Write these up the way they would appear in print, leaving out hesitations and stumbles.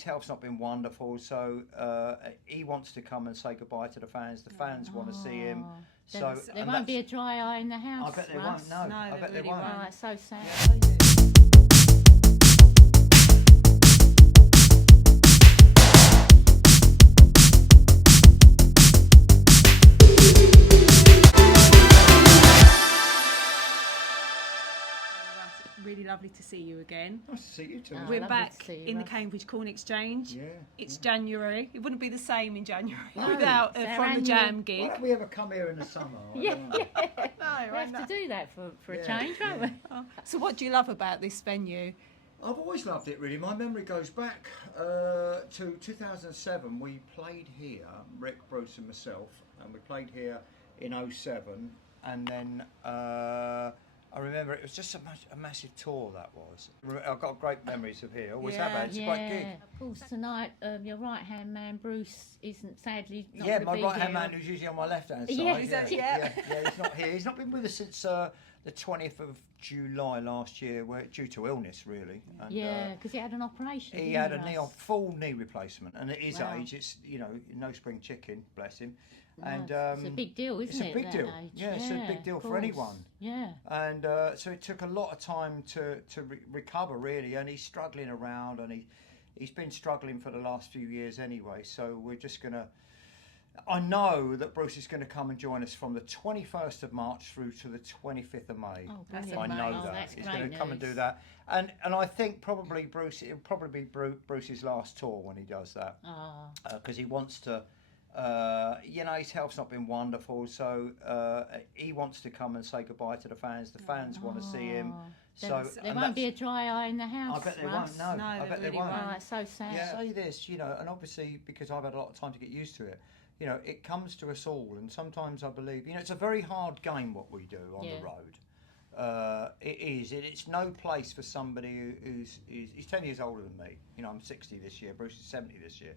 his health's not been wonderful, so he wants to come and say goodbye to the fans. The fans want to see him. So there won't be a dry eye in the house. I bet they Russ. won't. No, I bet they won't. Oh, it's so sad. Yeah. Really lovely to see you again. Nice to see you too. We're back in the Cambridge Corn Exchange. Yeah. It's January. It wouldn't be the same in January No, without From the Jam gig. Why don't we ever come here in the summer? Yeah. No, We have to do that for a change, won't we? Oh. So what do you love about this venue? I've always loved it, really. My memory goes back to 2007. We played here, Rick, Bruce and myself, and we played here in 2007. And then I remember it was just a massive tour, that was. I've got great memories of here. Always have had. It's a great gig. Of course, tonight your right-hand man, Bruce, isn't sadly not Yeah, going to my be right-hand here. man who's usually on my left-hand side. Yeah, exactly. Yeah, he's not here. He's not been with us since the 20th of July last year, due to illness, really. And, Yeah, because he had an operation. he didn't had a full knee replacement, and at his age, it's no spring chicken, bless him. No, And it's a big deal, isn't it? It's a big at deal. that age? Yeah, it's a big deal of for course. anyone. Yeah. And so it took a lot of time to recover, really, and he's struggling around, and he's been struggling for the last few years anyway. So we're just gonna. I know that Bruce is going to come and join us from the 21st of March through to the 25th of May. Oh, That's brilliant. I know Oh, that that's he's great going to come and news. do that, and I think probably it'll probably be Bruce's last tour when he does that, because he wants to. His health's not been wonderful, so he wants to come and say goodbye to the fans. The fans want to see him. So There won't be a dry eye in the house. I bet they Russ. won't. No, I bet they won't. Oh, it's so sad. Yeah. Say this, and obviously because I've had a lot of time to get used to it, it comes to us all, and sometimes I believe, it's a very hard game what we do on the road. It is. It's no place for somebody he's 10 years older than me. I'm 60 this year. Bruce is 70 this year.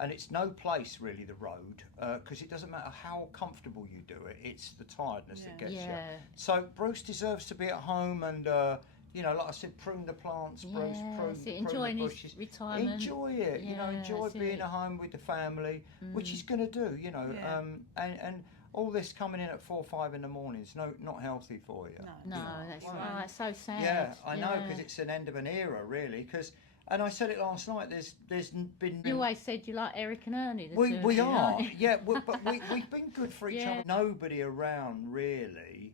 And it's no place, really, the road, because it doesn't matter how comfortable you do it, it's the tiredness that gets you. So Bruce deserves to be at home and, like I said, prune the plants, Bruce, prune enjoying the his bushes. retirement. Enjoy it, enjoy that's being it. at home with the family, which he's going to do, and all this coming in at 4 or 5 in the morning is not healthy for you. No, that's right. It's so sad. Yeah, I know, because it's an end of an era, really, because... And I said it last night. There's been. You always said you like Eric and Ernie. We are, yeah. But we've been good for each other. Nobody around really,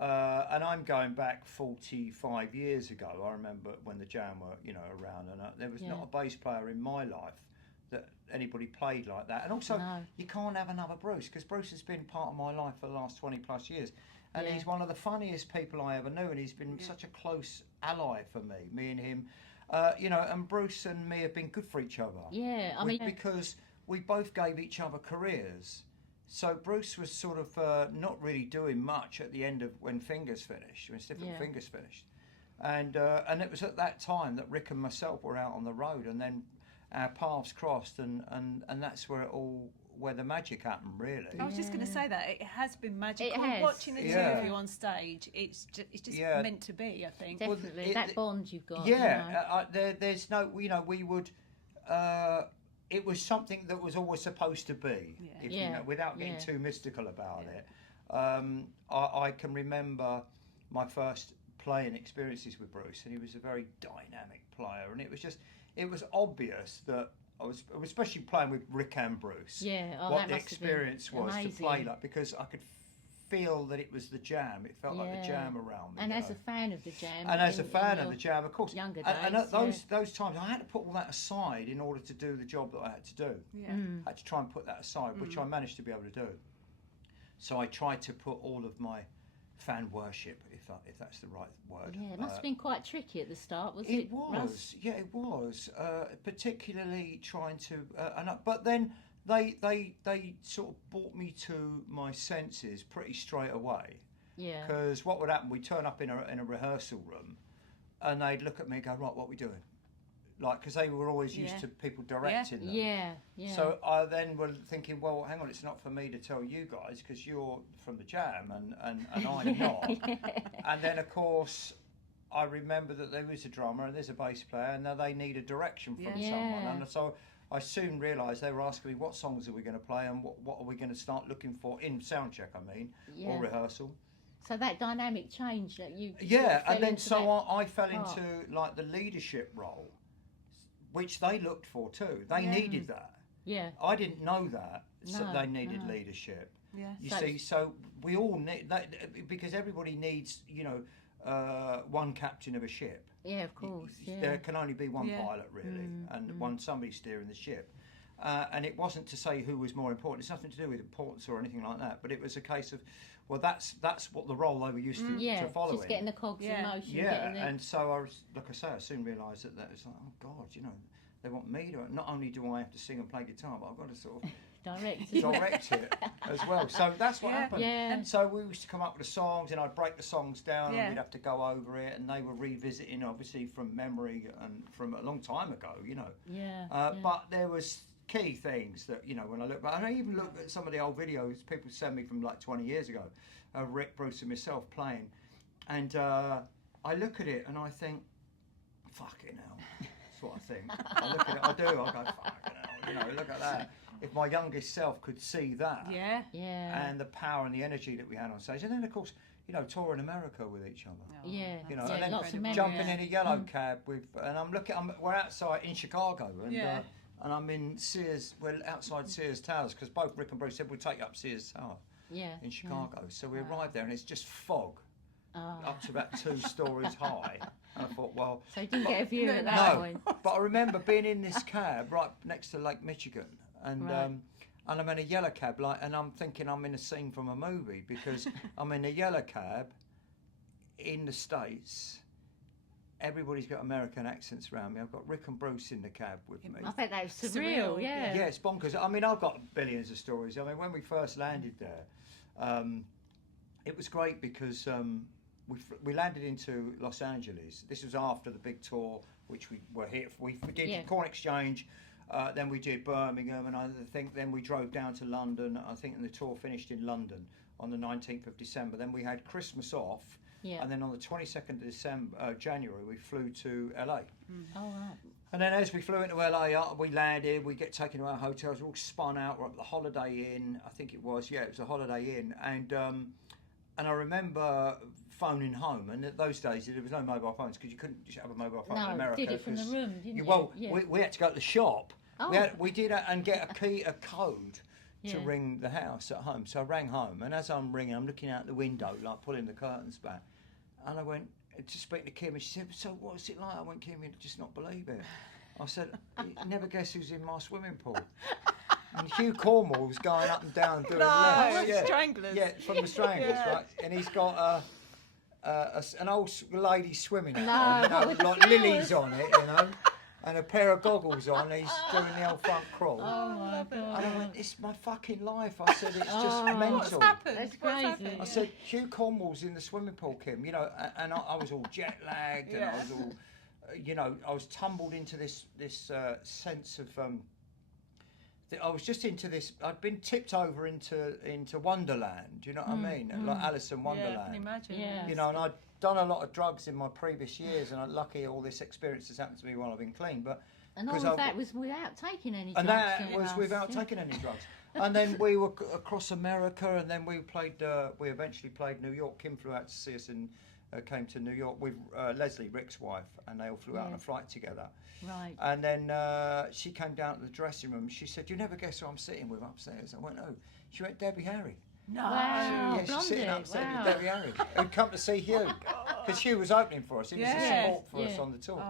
and I'm going back 45 years ago. I remember when the Jam were around, and there was not a bass player in my life that anybody played like that. And also, you can't have another Bruce, because Bruce has been part of my life for the last 20 plus years. And he's one of the funniest people I ever knew, and he's been such a close ally for me and him. And Bruce and me have been good for each other. Yeah, because we both gave each other careers. So Bruce was sort of not really doing much at the end of when Fingers finished, when Stifford Fingers finished, and it was at that time that Rick and myself were out on the road, and then our paths crossed, and that's where the magic happened, really. I was just going to say that it has been magical. It has. Watching the two of you on stage, it's just meant to be, I think. Definitely, that bond you've got. Yeah, there's no, we would. It was something that was always supposed to be, without getting too mystical about it. I can remember my first playing experiences with Bruce, and he was a very dynamic player, and it was obvious that. I was especially playing with Rick and Bruce. What the experience was to play like, because I could feel that it was the Jam. It felt like the Jam around me. And as a fan of the Jam. And as a fan of the Jam, of course. Younger days, and at those times, I had to put all that aside in order to do the job that I had to do. I had to try and put that aside, which I managed to be able to do. So I tried to put all of my fan worship, if that's the right word. Yeah, it must have been quite tricky at the start, wasn't it? It was, it was. Particularly trying to, but then they sort of brought me to my senses pretty straight away. Yeah. Because what would happen? We'd turn up in a rehearsal room, and they'd look at me and go, right, what are we doing? Like, because they were always used to people directing them. Yeah. So I then were thinking, well, hang on, it's not for me to tell you guys because you're from the Jam and I'm not. And then, of course, I remember that there was a drummer and there's a bass player, and now they need a direction from someone. And so I soon realised they were asking me what songs are we going to play and what are we going to start looking for in soundcheck, or rehearsal. So that dynamic changed that you. And then I fell into like the leadership role, which they looked for too. They needed that. Yeah. I didn't know that. So they needed leadership. Yeah. You see, so we all need that because everybody needs, one captain of a ship. Yeah, of course. There can only be one pilot, really, and somebody steering the ship. And it wasn't to say who was more important. It's nothing to do with importance or anything like that. But it was a case of, well, that's what the role they were used to following. Just getting the cogs in motion. Yeah, and so I was, like I say, I soon realised that was like, oh God, they want me to. Not only do I have to sing and play guitar, but I've got to sort of direct it as well. So that's what happened. Yeah. And so we used to come up with the songs, and I'd break the songs down, and we'd have to go over it, and they were revisiting, obviously, from memory and from a long time ago, But there was key things that, when I look back, and I even look at some of the old videos people send me from like 20 years ago, of Rick, Bruce and myself playing, and I look at it and I think, fucking hell. That's what I think. I look at it, I go, fucking hell, look at that. If my youngest self could see that, and the power and the energy that we had on stage, and then of course, touring America with each other, and then lots of memories. Jumping in a yellow cab and we're outside in Chicago, and I'm in Sears, we're outside Sears Towers because both Rick and Bruce said we'd take you up Sears Tower, in Chicago. So we arrived there and it's just fog, up to about 2 stories high. And I thought, well, so you didn't get a view at that point. But I remember being in this cab right next to Lake Michigan. And I'm in a yellow cab, and I'm thinking I'm in a scene from a movie because I'm in a yellow cab in the States. Everybody's got American accents around me. I've got Rick and Bruce in the cab with me. I bet that was surreal. Yeah, it's bonkers. I mean, I've got billions of stories. I mean, when we first landed there, it was great because we landed into Los Angeles. This was after the big tour, which we were here. We did Corn Exchange. Then we did Birmingham, and I think then we drove down to London. I think and the tour finished in London on the 19th of December. Then we had Christmas off, and then on the 22nd of January, we flew to LA. Oh, right. And then as we flew into LA, we landed, we get taken to our hotels, we're all spun out, we're at the Holiday Inn, I think it was a Holiday Inn. And I remember phoning home, and at those days there was no mobile phones because you couldn't just have a mobile phone in America. Did it from the room, didn't you? Well, we had to go to the shop. We did and get a code to ring the house at home. So I rang home, and as I'm ringing, I'm looking out the window, like pulling the curtains back, and I went to speak to Kim, and she said, "So what's it like?" I went, "Kim, you'd just not believe it." I said, "You never guess who's in my swimming pool." And Hugh Cornwall was going up and down doing laps. Stranglers. Yeah, from the Stranglers, right? And he's got an old lady swimming like lilies on it, and a pair of goggles on. He's doing the old front crawl. Oh my God! And I went, "It's my fucking life." I said, "It's just mental." What's happened? That's crazy. I said, "Hugh Cornwall's in the swimming pool, Kim." And I was all jet lagged, and I was all, I was tumbled into this sense of. I was just into this. I'd been tipped over into Wonderland. You know what I mean? Like Alice in Wonderland. Yeah, I can imagine. Yeah. And I'd done a lot of drugs in my previous years, and I'm lucky all this experience has happened to me while I've been clean. But and all of that was without taking any drugs. And that was without taking any drugs. And then we were across America, and then we played. We eventually played New York. Kim flew out to see us and came to New York with Leslie, Rick's wife, and they all flew out on a flight together. Right. And then she came down to the dressing room. She said, "You never guess who I'm sitting with upstairs." I went, "Oh." She went, "Debbie Harry." No. Wow. Yeah, she's sitting upstairs with Debbie Harry, who'd come to see Hugh. Because Hugh was opening for us. He was a support for us on the tour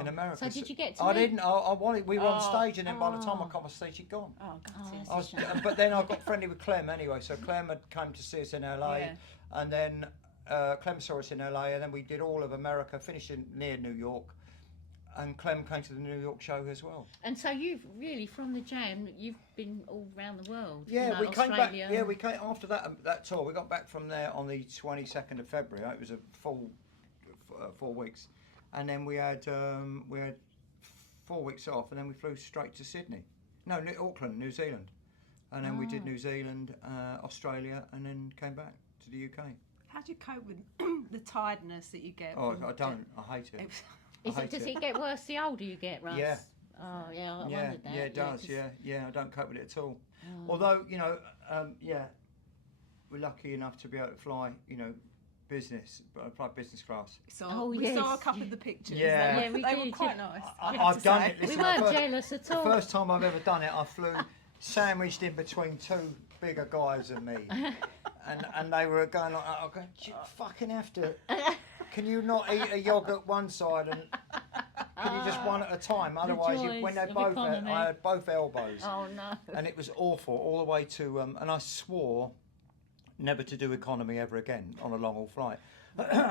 in America. So did you get to I didn't. I wanted. We were on stage, and then by the time I come on stage, he'd gone. Oh, God. But then I got friendly with Clem anyway. So Clem had come to see us in LA, and then Clem saw us in LA, and then we did all of America, finishing near New York. And Clem came to the New York show as well. And so you've really, from the Jam, you've been all around the world. Yeah, we came back. Australia. Yeah, we came after that tour. We got back from there on the 22nd of February. It was a full 4 weeks, and then we had 4 weeks off, and then we flew straight to Sydney. No, Auckland, New Zealand, and then we did New Zealand, Australia, and then came back to the UK. How do you cope with the tiredness that you get? Oh, I don't. I hate it. Does it get worse the older you get, Russ? Yeah. Oh, yeah, I wondered that. Yeah, it does, yeah. I don't cope with it at all. Oh. Although, you know, we're lucky enough to be able to fly, you know, fly business class. So we saw a couple of the pictures. Yeah. They were quite nice. I've done it. Listen, we weren't jealous at all. The first time I've ever done it, I flew sandwiched in between two bigger guys than me. And they were going like, I'm going, you fucking have to. Can you not eat a yoghurt one side and can you just one at a time? Otherwise, when they both, I had both elbows. Oh no! And it was awful all the way to, and I swore never to do economy ever again on a long haul flight.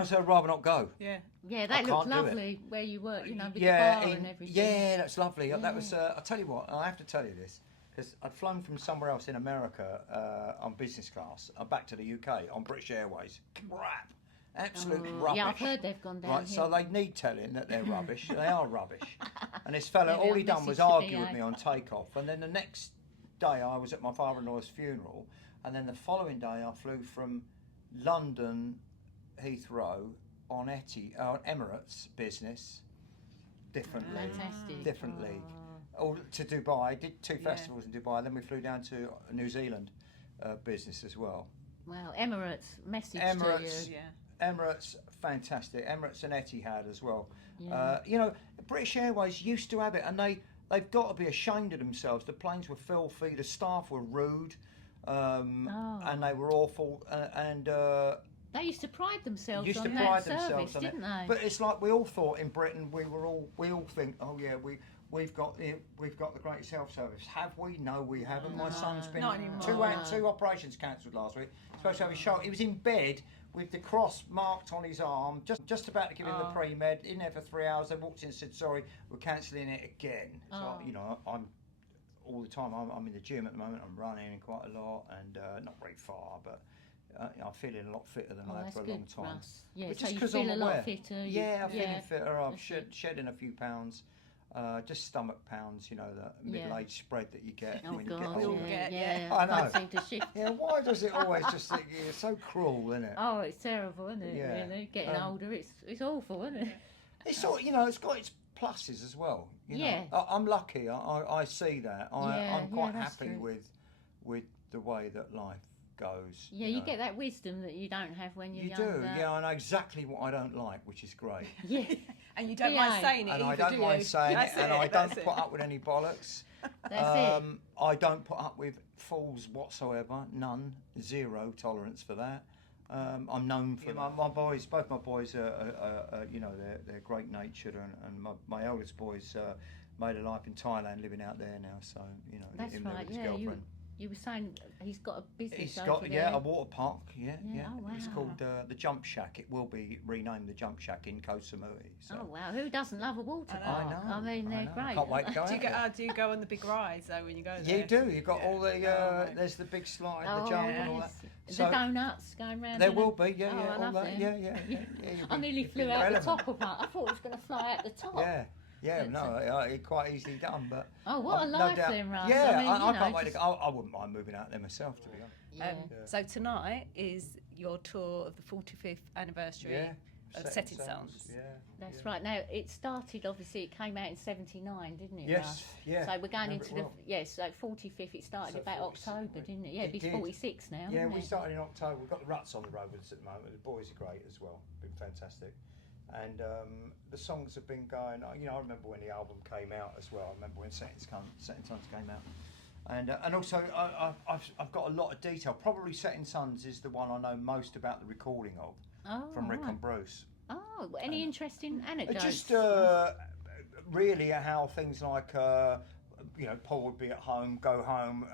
So I'd rather not go. Yeah, that looked lovely where you work, you know, with the bar and everything. Yeah, that's lovely. That was. I'll tell you what. I have to tell you this because I'd flown from somewhere else in America on business class, back to the UK on British Airways. Crap. Absolute rubbish. Yeah, I've heard they've gone down. Right, here. so they need telling that they're rubbish. They are rubbish. And this fella, Maybe all he I'll done was message the argue with PA. me on takeoff. And then the next day, I was at my father-in-law's funeral. And then the following day, I flew from London Heathrow on Emirates business, different league, Fantastic. different league. All to Dubai. Did two festivals in Dubai. Then we flew down to New Zealand business as well. Wow, Emirates, message Emirates, to you. Emirates, fantastic. Emirates and Etihad as well. Yeah. You know, British Airways used to have it, and they've got to be ashamed of themselves. The planes were filthy, the staff were rude, and they were awful. They used to pride themselves used on to that pride service, themselves on didn't it. they? But it's like we all thought in Britain, we all think, oh yeah, we've got the greatest health service. Have we? No, we haven't. My son's been Not anymore. two operations cancelled last week. Supposed to have his shoulder. He was in bed with the cross marked on his arm, just about to give him the pre-med. In there for 3 hours. They walked in and said, sorry, we're cancelling it again. So, you know, I'm all the time. I'm in the gym at the moment. I'm running quite a lot and not very far, but I'm feeling a lot fitter than I have for a long time. Russ. Yeah, But so just you 'cause feel I'm a lot aware. fitter. Yeah, I'm feeling fitter. I've That's shedding a few pounds. Just stomach pounds, you know, that middle-aged spread that you get Oh when you God, get older. yeah. I know. Can't seem to shift. Yeah, why does it always just think it's so cruel, isn't it? Oh, it's terrible, isn't it? Yeah. Really, getting older, it's awful, isn't it? It's sort of, you know, it's got its pluses as well. You know? Yeah. I'm lucky. I see that. I'm quite that's happy true. with the way that life goes. Yeah, you get that wisdom that you don't have when you're You younger. do, yeah. I know exactly what I don't like, which is great. Yeah. And you don't mind saying it And either, I don't do mind you? saying That's it, and I don't that's put up with any bollocks. That's I don't put up with fools whatsoever, none, zero tolerance for that. I'm known for my boys. Both my boys are you know, they're great natured, and my eldest boy's made a life in Thailand, living out there now. So you know, That's him there right. with his Yeah, girlfriend. you were saying he's got a business He's over got there. a water park. Yeah. Oh, It's wow. called the Jump Shack. It will be renamed the Jump Shack in Koh Samui. So. Oh wow, who doesn't love a water I park? know. I mean, they're know. great. Can't wait to go Do out there. you go on the big rides though when you go Yeah, there? you do. You've got all the right. there's the big slide, Oh, the jump, and all that. yes. So The donuts going round. there in will them. be, yeah, Oh, I all love that, them. yeah. You'll I be- nearly you'll be flew out the relevant. top of one. I thought it was going to fly out the top. Yeah, no, it's quite easily done, but Oh, what a no life doubt. then, Russ. Yeah, I mean, I you can't know, wait to just- go. I wouldn't mind moving out there myself, to be honest. Yeah. So tonight is your tour of the 45th anniversary Yeah, of Setting Suns. Yeah, That's right. Now it started. Obviously, it came out in '79, didn't it? Yes, Russ? yeah, So we're going remember into it the well. so 45th. It started So about 46, October, didn't it? Yeah, It it's did. 46 now. Yeah, isn't we it? started in October. We've got the Ruts on the road with us at the moment. The boys are great as well. Been fantastic. And the songs have been going. You know, I remember when the album came out as well. I remember when Setting Suns came out. And also, I've got a lot of detail. Probably Setting Suns is the one I know most about the recording of from Rick right. and Bruce. Oh, any interesting anecdotes? Just really how things like, you know, Paul would be at home, go home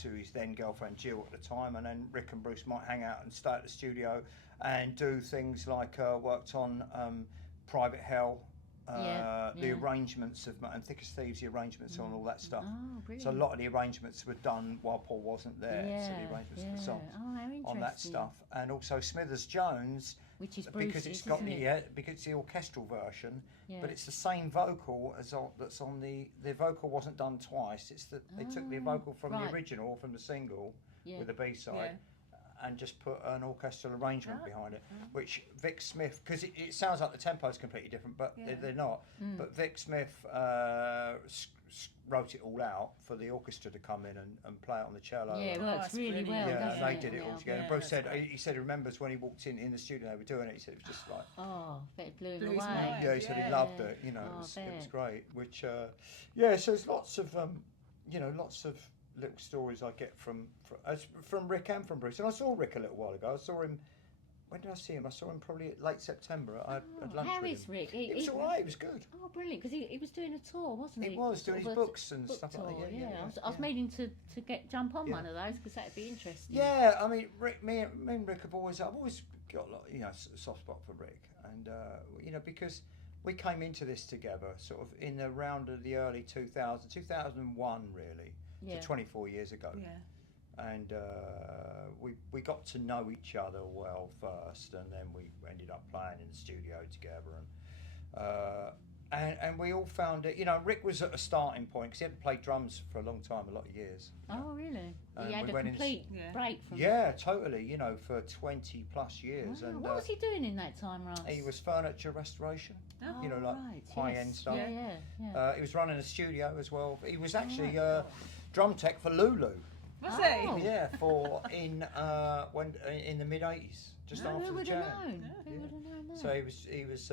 to his then girlfriend Jill at the time, and then Rick and Bruce might hang out and stay at the studio and do things like worked on Private Hell. The arrangements of and Thick as Thieves, the arrangements on all that stuff. Oh, brilliant. So a lot of the arrangements were done while Paul wasn't there. So the arrangements of the songs Oh, how interesting. on that stuff, and also Smithers Jones, Which is because Bruce's, it's got isn't the it? because it's the orchestral version, Yeah. but it's the same vocal as that's on the vocal wasn't done twice. It's that they took the vocal from right. the original from the single Yeah. with the B side. and just put an orchestral arrangement behind it, which Vic Smith, because it sounds like the tempo is completely different, but they're not. But Vic Smith wrote it all out for the orchestra to come in and play it on the cello. Yeah, it works really well. Yeah, and they it? did it all together. And Bruce said, he said he remembers when he walked in the studio they were doing it. He said it was just like, bet it blew him Blew his away. mind. yeah, he said he loved it. You know, it was great. Which, so there's lots of, lots of little stories I get from Rick and from Bruce. And I saw Rick a little while ago. I saw him. When did I see him? I saw him probably late September. I had lunch How with is him. Rick? He was all right. He was good. Oh, brilliant! Because he was doing a tour, wasn't he? He was doing his books and book stuff tour, like that. Yeah. I was meaning to jump on one of those because that'd be interesting. Yeah, I mean, Rick, me and Rick I've always got a lot, soft spot for Rick, and because we came into this together, sort of in the round of the early 2001, really, so 24 years ago. Yeah. And we got to know each other well first, and then we ended up playing in the studio together, and we all found it. Rick was at a starting point because he hadn't played drums for a long time, a lot of years. Oh, really? And he had a complete break from. Yeah, totally. For 20 plus years. Wow. And what was he doing in that time, Russ? He was furniture restoration. Oh, like high-end stuff. Yeah. He was running a studio as well. He was actually drum tech for Lulu. Was he? Yeah, in the mid '80s, just after the jam. Who would have known that? So he was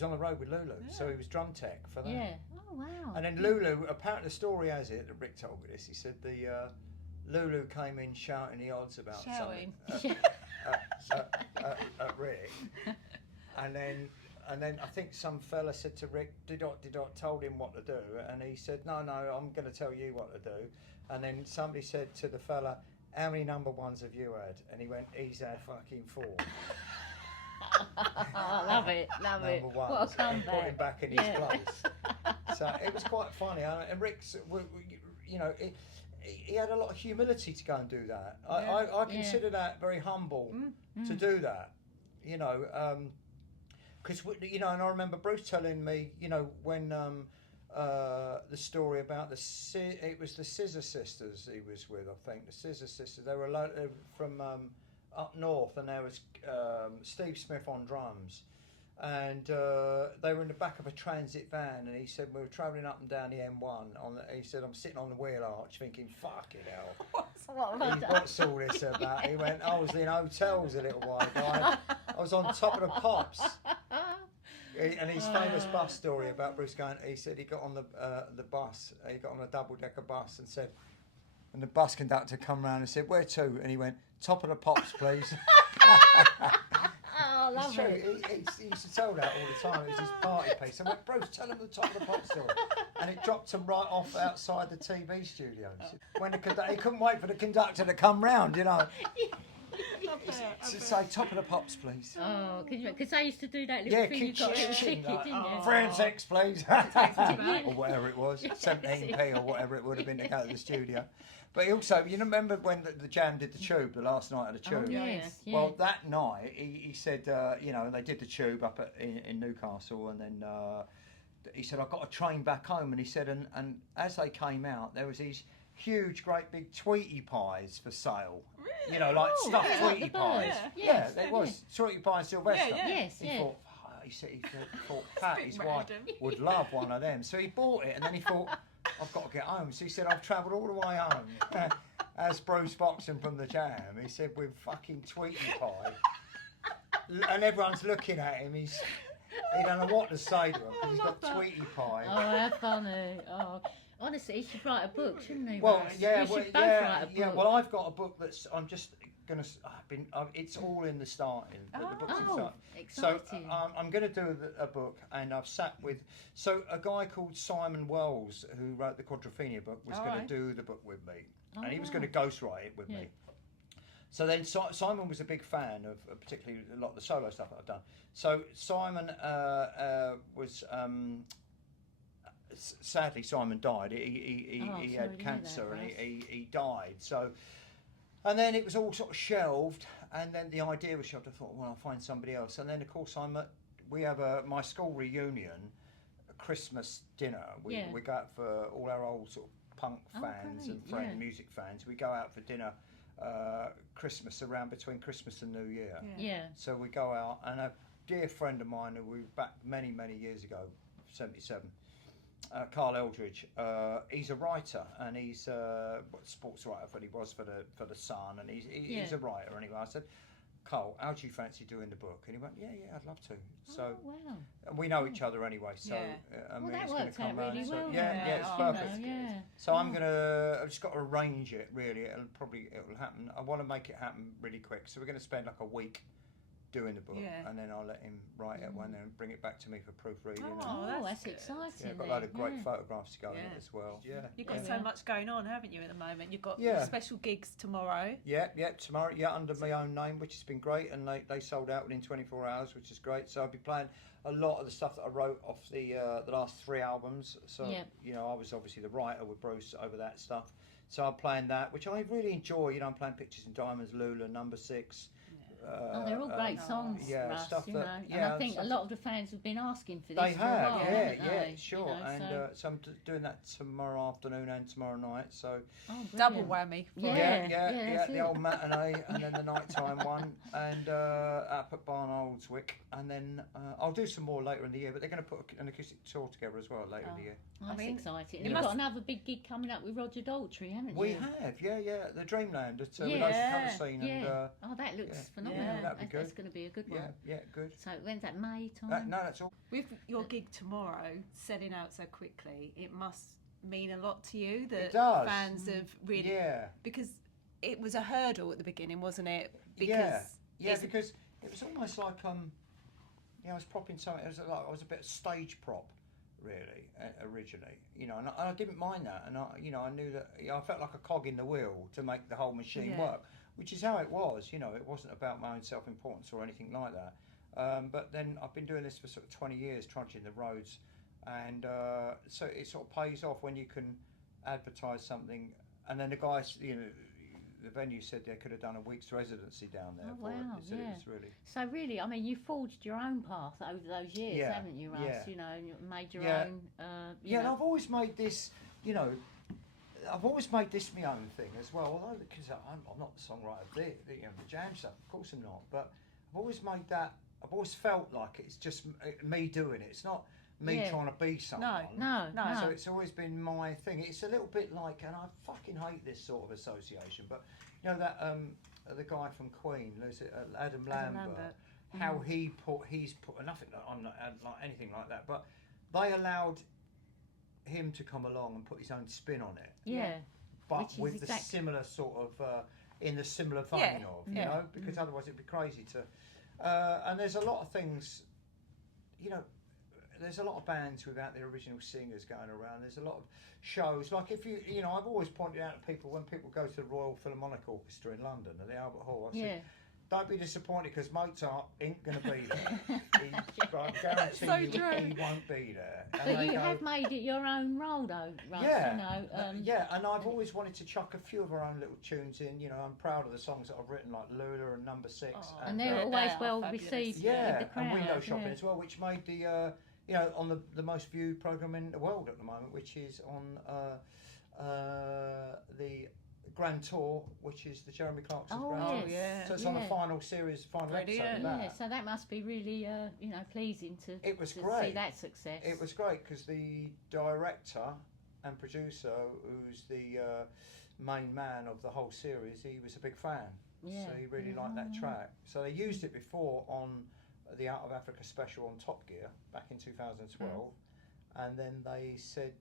on the road with Lulu. Yeah. So he was drum tech for that. Yeah. Oh wow. And then Lulu, apparently the story has it that Rick told me this. He said Lulu came in shouting the odds about something at Rick, and then I think some fella said to Rick, told him what to do, and he said, no, I'm going to tell you what to do. And then somebody said to the fella, how many number ones have you had? And he went, he's had fucking 4. Love it. Number ones. What a comeback. And put him back in his place. So it was quite funny. And Rick's, he had a lot of humility to go and do that. I consider that very humble to do that. Because and I remember Bruce telling me, when the story about it was the Scissor Sisters he was with, I think. The Scissor Sisters, they were from up north, and there was Steve Smith on drums, and they were in the back of a transit van, and he said we were travelling up and down the M1 he said I'm sitting on the wheel arch thinking fucking hell, what's all this about? He went, I was in hotels a little while ago, I was on top of the pops. And his famous bus story about Bruce going, he said he got on the bus, he got on a double-decker bus and said, and the bus conductor come round and said, where to? And he went, top of the pops, please. Oh, love it. He used to tell that all the time. It was his party piece. I went, Bruce, tell him the top of the pops story. And it dropped him right off outside the TV studio. When he couldn't wait for the conductor to come round, Say top of the pops, please. Oh, because I used to do that little thing. You got a little ticket, didn't you? France X, please. Or whatever it was, 17p or whatever it would have been to go to the studio. But also, remember when the Jam did the Tube, the last night of the Tube? Oh, yes. Yeah. Well, that night, he said, they did the Tube up in Newcastle, and then he said, I got a train back home, and he said, and as they came out, there was these huge, great big Tweety pies for sale. Really? Like stuffed Tweety pies. Yeah, there was. Tweety pie and Sylvester. Yes, He thought, he thought Pat, his wife, would love one of them. So he bought it, and then he thought, I've got to get home. So he said, I've travelled all the way home. As Bruce Foxton from the Jam, he said, with fucking Tweety pie. And everyone's looking at him. He don't know what to say to him because he's got Tweety pie. Oh, how funny. Oh. Honestly, he should write a book, shouldn't he? Well, Russ? yeah, you should both write a book. Yeah. Well, I've got a book that's I'm just gonna. It's all in the starting. The book's in the starting. Exciting. So I'm going to do a book, and I've sat with a guy called Simon Wells who wrote the Quadrophenia book was going to do the book with me, and he was going to ghostwrite it with me. So then Simon was a big fan of particularly a lot of the solo stuff that I've done. So Simon was. Sadly, Simon died. He had cancer and he died. So, and then it was all sort of shelved, and then the idea was shelved. I thought, well, I'll find somebody else. And then, of course, we have my school reunion, a Christmas dinner. We go out for all our old sort of punk fans and music fans. We go out for dinner Christmas, around between Christmas and New Year. Yeah. So we go out, and a dear friend of mine who we were back many, many years ago, 77, Carl Eldridge, he's a writer, and he's a sports writer, but he was for the Sun, and he's a writer anyway. I said, Carl, how do you fancy doing the book? And he went, yeah, I'd love to. So wow. And we know each other anyway, so I mean, that it's going to worked come out round. really So, well. it's perfect. Yeah. So I've just got to arrange it really. It'll happen. I want to make it happen really quick. So we're going to spend like a week doing the book, and then I'll let him write it and then bring it back to me for proofreading. That's exciting. Yeah, I've got a load of great photographs to go in it as well. Yeah, you've got so much going on, haven't you, at the moment? You've got special gigs tomorrow. Yeah, tomorrow. Yeah, under my own name, which has been great, and they sold out within 24 hours, which is great. So I'll be playing a lot of the stuff that I wrote off the last 3 albums. So you know, I was obviously the writer with Bruce over that stuff. So I'm playing that, which I really enjoy. You know, I'm playing Pictures in Diamonds, Lula, Number 6. They're all great songs, Russ, stuff you know. And I think a lot of the fans have been asking for this. They for a have, while, sure. You know, and so I'm doing that tomorrow afternoon and tomorrow night. So double whammy. The old matinee and then the nighttime one, and up at Barn Oldswick, and then I'll do some more later in the year. But they're going to put an acoustic tour together as well later in the year. That's exciting. You've got another big gig coming up with Roger Daltrey, haven't you? We have, the Dreamland at the Colour Scene. And, that looks phenomenal. That'd be good. That's going to be a good one. Yeah, good. So when's that, May time? No, that's all. With your gig tomorrow selling out so quickly, it must mean a lot to you that fans have really... Because it was a hurdle at the beginning, wasn't it? Because because it was almost like I was propping something. It was like I was a bit of stage prop, really, originally. You know, and I didn't mind that, and I knew that I felt like a cog in the wheel to make the whole machine work, which is how it was. You know, it wasn't about my own self-importance or anything like that. But then I've been doing this for sort of 20 years, trudging the roads, and so it sort of pays off when you can advertise something, and then the guys, the venue said they could have done a week's residency down there. Oh, wow, it. It was really... So really, I mean, you forged your own path over those years, haven't you, Russ? You know, and you made your own... and I've always made this, I've always made this my own thing as well, although because I'm not the songwriter of the jam stuff, of course I'm not, but I've always made that, I've always felt like it's just me doing it. It's not me trying to be someone. No. So it's always been my thing. It's a little bit like, and I fucking hate this sort of association, but you know that the guy from Queen, Adam Lambert, how he's put nothing. I'm not like anything like that, but they allowed him to come along and put his own spin on it. Yeah. But with the similar sort of in the similar vein of, you know, because otherwise it'd be crazy to. And there's a lot of things, there's a lot of bands without their original singers going around. There's a lot of shows. Like if I've always pointed out to people when people go to the Royal Philharmonic Orchestra in London at the Albert Hall, I said, don't be disappointed because Mozart ain't going to be there. I guarantee he won't be there. And but you have made it your own role though, Russ, and I've always wanted to chuck a few of our own little tunes in. I'm proud of the songs that I've written, like Lula and Number 6. And they're always well received with the crowd. And Window Shopping as well, which made the... on the most viewed programme in the world at the moment, which is on the Grand Tour, which is the Jeremy Clarkson Grand Tour. So it's on the final series, final episode of that. So that must be really, pleasing to great. See that success. It was great because the director and producer, who's the main man of the whole series, he was a big fan. So he really liked that track. So they used it before on the Out of Africa special on Top Gear back in 2012, and then they said,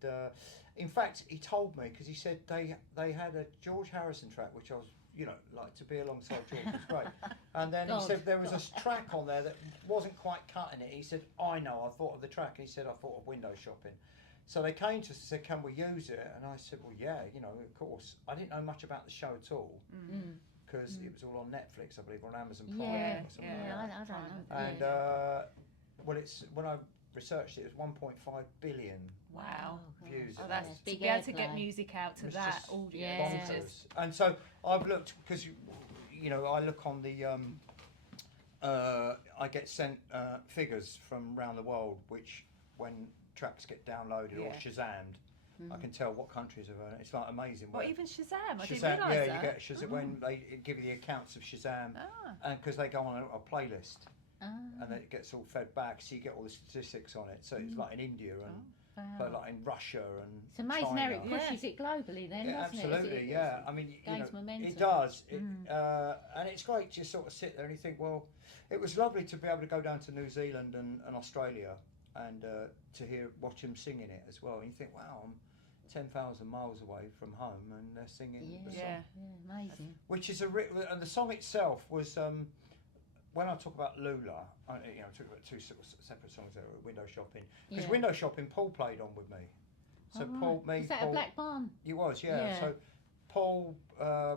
in fact, he told me because he said they had a George Harrison track, which I was, like to be alongside George was great, and then he said there was a track on there that wasn't quite cutting it. He said, I thought of the track, and he said I thought of Window Shopping. So they came to us and said, can we use it? And I said, well, yeah, of course. I didn't know much about the show at all. Because it was all on Netflix, I believe, or on Amazon Prime or something like that. I don't know. And it's when I researched it, it was 1.5 billion views. Oh, that's to be able to get music out to that audience. Bonkers. And so I've looked, because I look on the I get sent figures from around the world, which when tracks get downloaded or Shazammed, I can tell what countries have earned it. It's like amazing. Well, even Shazam, I didn't Shazam, realise that. you get Shazam when they give you the accounts of Shazam, and because they go on a playlist, and then it gets all fed back, so you get all the statistics on it. So it's like in India and but like in Russia and it's amazing China. how it pushes it globally then, doesn't absolutely, it? I mean, momentum. it does. And it's great to sort of sit there and you think, well, it was lovely to be able to go down to New Zealand and Australia and to watch them singing it as well. And you think, wow, I'm 10,000 miles away from home and they're singing the song. Yeah, amazing. Which is and the song itself was, when I talk about Lula, I talk about two sort of separate songs there, Window Shopping. Because Window Shopping, Paul played on with me. So Paul, Is that a Black Barn? He was, yeah. So Paul,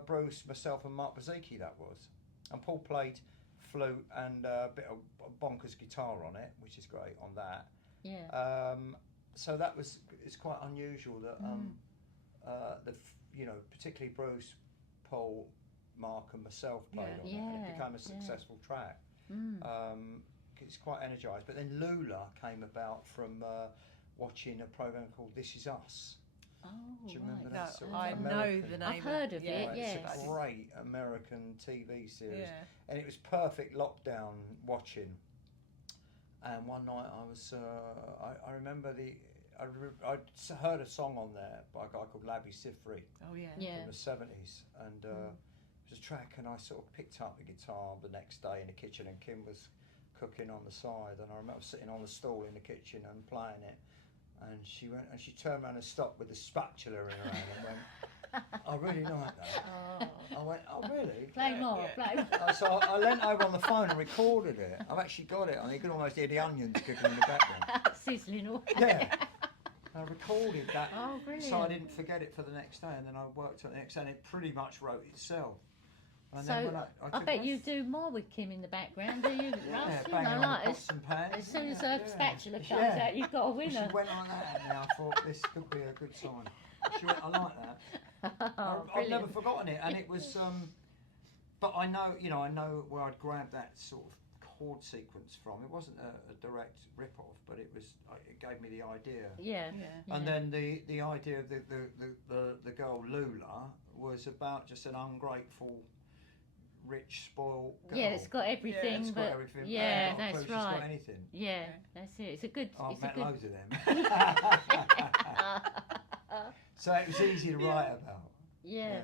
Bruce, myself and Mark Bazicki, that was. And Paul played flute and a bit of bonkers guitar on it, which is great on that. Yeah. So it's quite unusual that particularly Bruce, Paul, Mark and myself played on it, and it became a successful track. It's quite energised. But then Lula came about from watching a programme called This Is Us. Oh, do you remember that? No, I know the name. I've heard of it, yes. It's a great American TV series. And it was perfect lockdown watching. And one night I was, I remember I'd heard a song on there by a guy called Labby Sifri from the 70s. And it was a track, and I sort of picked up the guitar the next day in the kitchen, and Kim was cooking on the side, and I remember sitting on the stool in the kitchen and playing it, and she turned around and stopped with the spatula in her hand and went, I really like that. I went, oh really? Play more, play more. So I leant over on the phone and recorded it. I've actually got it, and you can almost hear the onions cooking in the background. Sizzling away. Yeah. I recorded that, brilliant. so I didn't forget it for the next day, and then I worked on it the next day, and it pretty much wrote itself. And so then I bet you do more with Kim in the background, do you, Russ? Banging on the pots and pans. As soon as her spatula comes out, you've got a winner. She went like that, and I thought this could be a good sign. She went, I like that. I've never forgotten it, and it was. But I know where I'd grabbed that sort of chord sequence from. It wasn't a direct rip-off, but it gave me the idea. Yeah. And then the idea of the girl Lula was about just an ungrateful, rich, spoiled girl. Yeah, it's got everything. It's got everything. Yeah, that's right. It's got anything. Yeah, that's it. It's a good. I've met loads of them. So it was easy to write about. Yeah.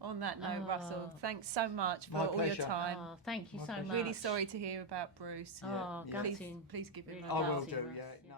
On that note, Russell, thanks so much for all your time. Thank you so much. Really sorry to hear about Bruce. Gutting. Please give him I will do, yeah.